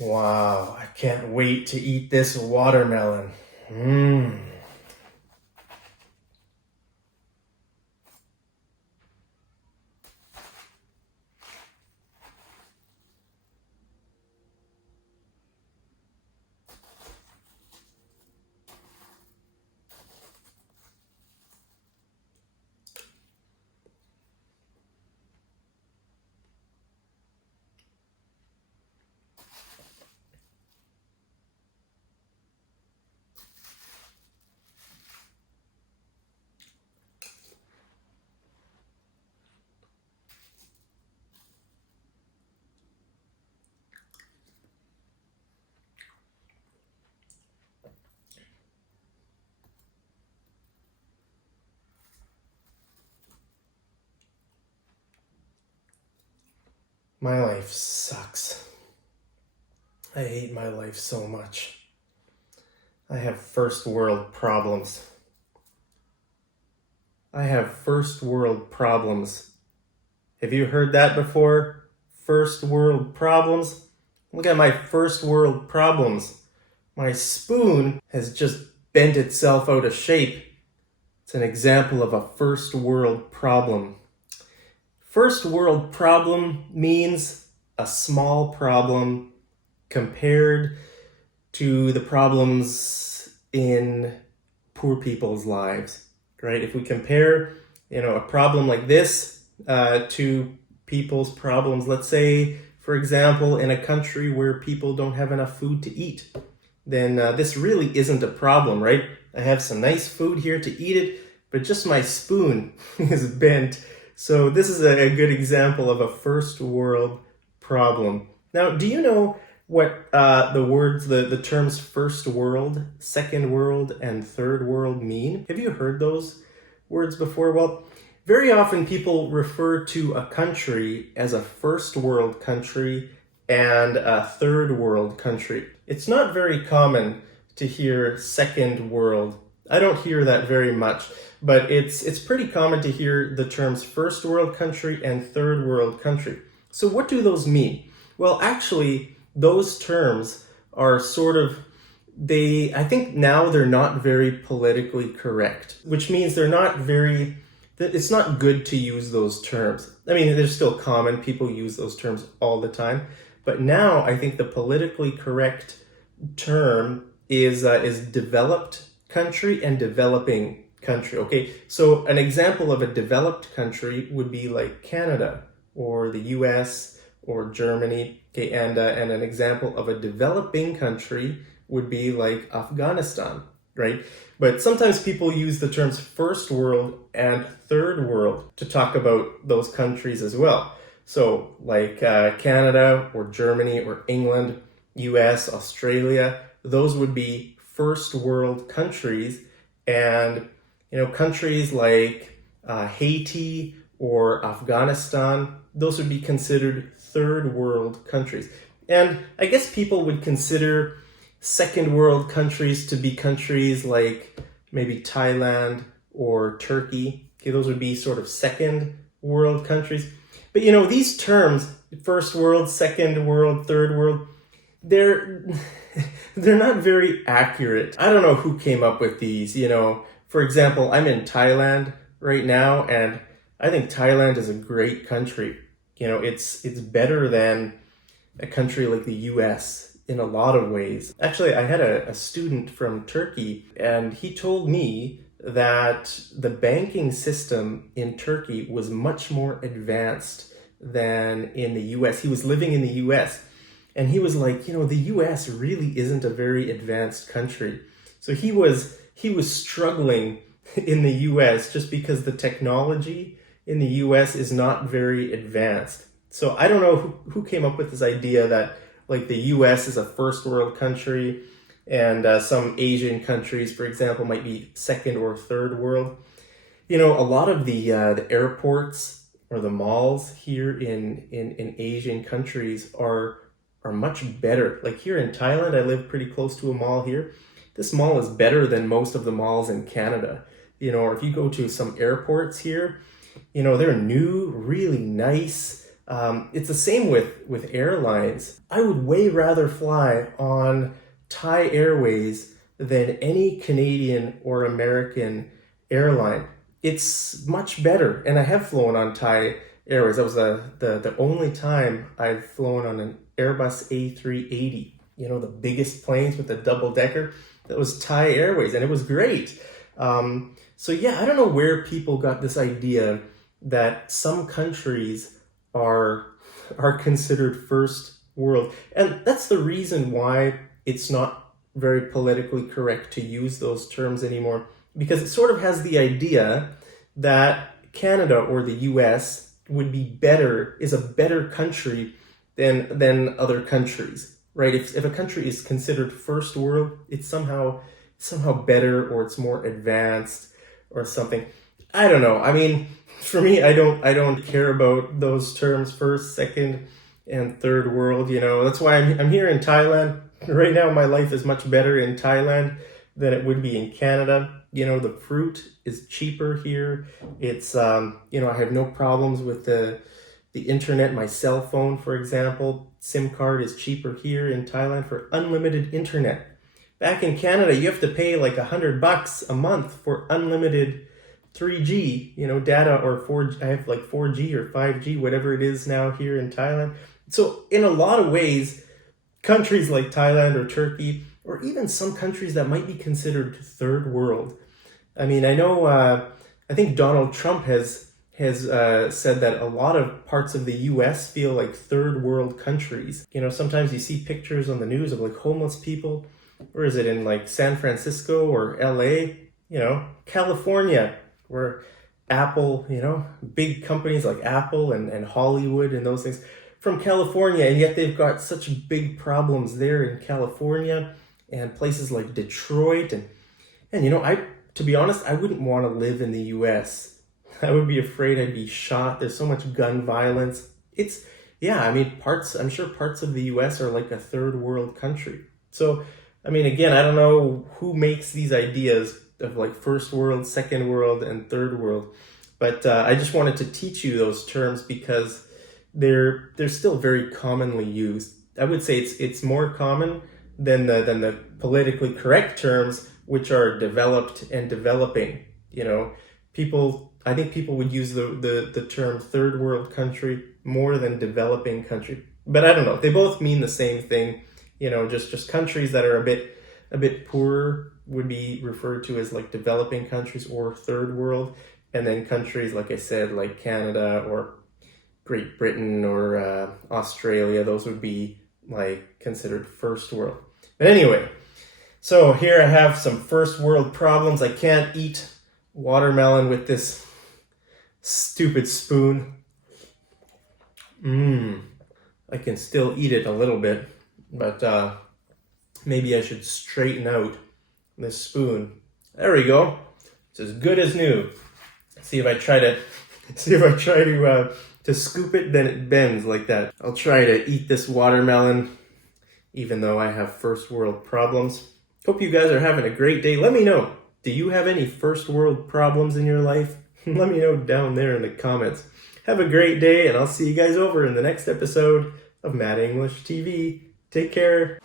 Wow, I can't wait to eat this watermelon. Mmm. My life sucks. I hate my life so much. I have first world problems. I have first world problems. Have you heard that before? First world problems? Look at my first world problems. My spoon has just bent itself out of shape. It's an example of a first world problem. First world problem means a small problem compared to the problems in poor people's lives, right? If we compare, a problem like this to people's problems, let's say, for example, in a country where people don't have enough food to eat, then this really isn't a problem, right? I have some nice food here to eat it, but just my spoon is bent. So this is a good example of a first world problem. Now, do you know what the terms first world, second world, and third world mean? Have you heard those words before? Well, very often people refer to a country as a first world country and a third world country. It's not very common to hear second world. I don't hear that very much, but it's pretty common to hear the terms first world country and third world country. So what do those mean? Well, actually, those terms are I think now they're not very politically correct, which means it's not good to use those terms. I mean, they're still common. People use those terms all the time. But now I think the politically correct term is developed country and developing country. Okay, so an example of a developed country would be like Canada or the US or Germany. Okay, and an example of a developing country would be like Afghanistan, right? But sometimes people use the terms first world and third world to talk about those countries as well. So like Canada or Germany or England, US, Australia, those would be first world countries. And, countries like Haiti or Afghanistan, those would be considered third world countries. And I guess people would consider second world countries to be countries like maybe Thailand or Turkey. Okay, those would be sort of second world countries. But these terms, first world, second world, third world, they're not very accurate. I don't know who came up with these. For example, I'm in Thailand right now, and I think Thailand is a great country. It's better than a country like the US in a lot of ways. Actually, I had a student from Turkey, and he told me that the banking system in Turkey was much more advanced than in the US. He was living in the US, and he was like, the US really isn't a very advanced country. So he was struggling in the US just because the technology in the US is not very advanced. So I don't know who came up with this idea that like the US is a first world country and some Asian countries, for example, might be second or third world. A lot of the airports or the malls here in Asian countries are much better. Like here in Thailand, I live pretty close to a mall here. This mall is better than most of the malls in Canada. Or if you go to some airports here, they're new, really nice. It's the same with airlines. I would way rather fly on Thai Airways than any Canadian or American airline. It's much better, and I have flown on Thai Airways. That was the only time I've flown on an Airbus A380. You know, the biggest planes with the double decker. That was Thai Airways, and it was great. So yeah, I don't know where people got this idea that some countries are considered first world, and that's the reason why it's not very politically correct to use those terms anymore, because it sort of has the idea that Canada or the US would be better, is a better country than other countries, right? If a country is considered first world, it's somehow better, or it's more advanced or something. I don't know. I mean, for me, I don't care about those terms, first, second, and third world. You know, that's why I'm here in Thailand right now. My life is much better in Thailand than it would be in Canada. You know, the fruit is cheaper here. It's you know, I have no problems with the internet. My cell phone, for example, SIM card is cheaper here in Thailand for unlimited internet. Back in Canada, you have to pay like $100 a month for unlimited 3G, you know, data, or 4G. I have like 4G or 5G, whatever it is now here in Thailand. So in a lot of ways, countries like Thailand or Turkey, or even some countries that might be considered third world. I mean, I know, I think Donald Trump has said that a lot of parts of the US feel like third world countries. You know, sometimes you see pictures on the news of like homeless people. Where is it, in like San Francisco or LA? You know, California, where Apple, you know, big companies like Apple and Hollywood and those things from California, and yet they've got such big problems there in California and places like Detroit. And you know, to be honest, I wouldn't want to live in the US. I would be afraid I'd be shot. There's so much gun violence. Yeah, I mean, I'm sure parts of the US are like a third world country. So, I mean, again, I don't know who makes these ideas of like first world, second world, and third world. But I just wanted to teach you those terms because they're still very commonly used. I would say it's more common than the politically correct terms, which are developed and developing. You know, I think people would use the term third world country more than developing country. But I don't know. They both mean the same thing. You know, just countries that are a bit poorer would be referred to as like developing countries or third world, and then countries, like I said, like Canada or Great Britain or Australia, those would be like considered first world. But anyway, so here I have some first world problems. I can't eat watermelon with this stupid spoon. I can still eat it a little bit. But maybe I should straighten out this spoon. There we go. It's as good as new. See if I try to scoop it, then it bends like that. I'll try to eat this watermelon, even though I have first world problems. Hope you guys are having a great day. Let me know. Do you have any first world problems in your life? Let me know down there in the comments. Have a great day, and I'll see you guys over in the next episode of Mad English TV. Take care.